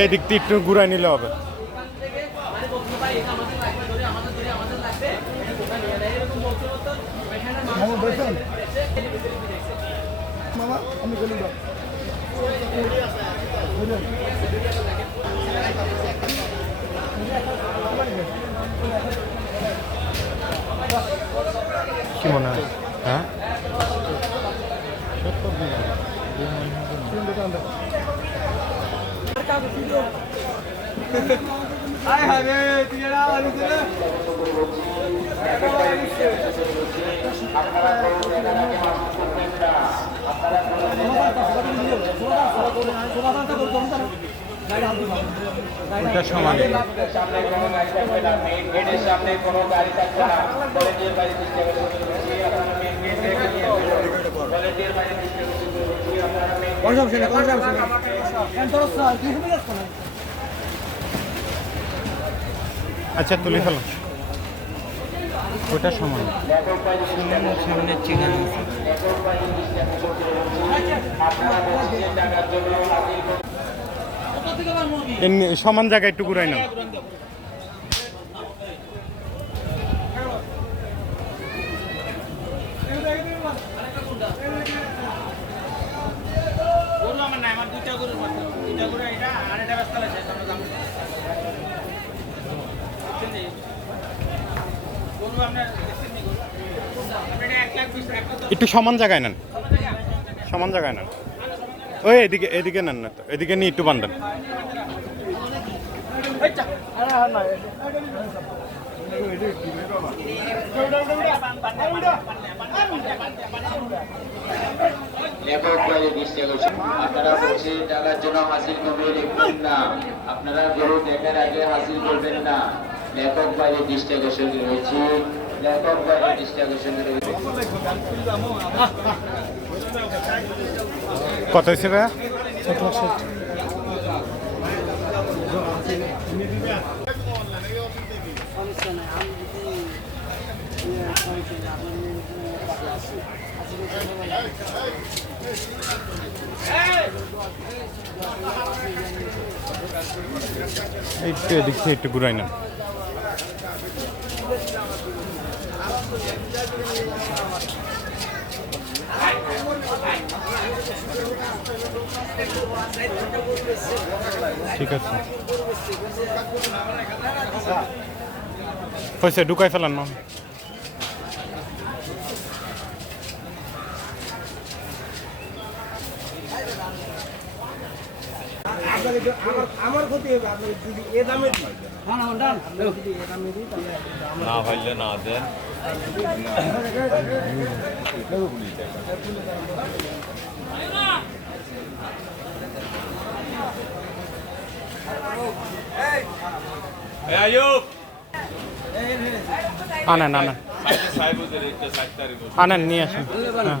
এই দিক দিয়ে একটু ঘুরাই নিলে হবে। কি মনে হয়? হ্যাঁ? ওটা সমান। সামনে কোনো গাড়ি থাকবে না মেইন গেটের সামনে কোনো গাড়ি থাকবে না ভলেন্টিয়ার বাইরে থেকে বাইরে না আচ্ছা তুলে ফেলো। ওটা সমান। বাইরে সামনে ঠিকানা লেখক বাইরে ডিস্ট্রিবিউশন করছি আপনারা মেসেজের টাকার জন্য হাজির করুন এমনি সমান জায়গায় একটু ঘুরাই না গরু গরু এটা আর এটা ব্যস্ত আছে আমরা দাম গরু আপনার একটু সমান জায়গায় নেন সমান জায়গায় নেন ওই এদিকে এদিকে নেন না তো এদিকে নিয়ে একটু বান্ধান লেখক বাইরে ডিস্ট্রিবিউশন আপনারা বসে টাকার জন্য হাসিল কমে লিখবেন না আপনারা গরু দেখার আগে হাসিল করবেন না। লেখক বাইরে ডিস্ট্রিবিউশন রয়েছে। লেখক বাইরে ডিস্ট্রিবিউশন রয়েছে। কত হয়েছে ভাইয়া? সমস্যা নাই আমি যদি না। একটু এদিক একটু ঘুরাই নেন ঠিক আছে হয়েছে ঢুকাই ফেলান না আপনাকে তো- আমার- আমার ক্ষতি হবে আপনাকে যদি এ দামে দিই না হইলে না দেন আনেন আনেন আনেন নিয়ে আসেন। হ্যাঁ।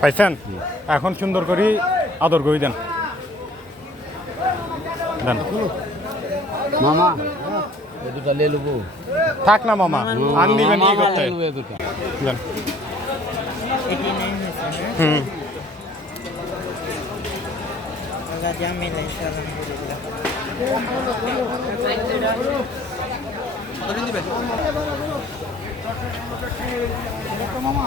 পাইছেন? এখন সুন্দর করে আদর করি দেন। দেন। মামা। দুটা লে লবো। থাক না মামা। আন দিবেন কি করতে? দেন। হুম। তো মামা।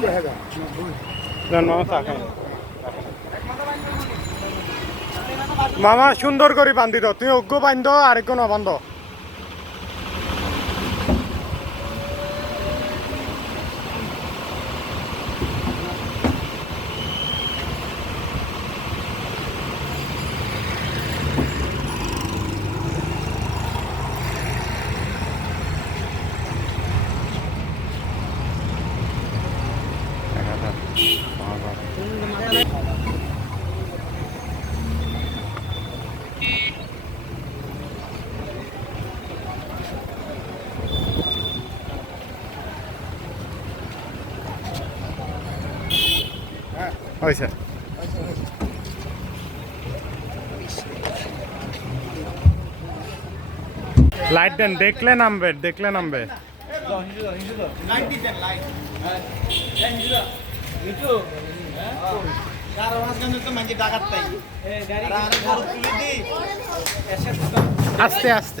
দিয়ে দেন মামা সুন্দর করে বান্ধি দাও। তুমি অজ্ঞ বান্ধ আরেকগো না বান্ধ হয়েছে লাইট দেন দেখলে নামবে দেখলে নামবে আস্তে আস্তে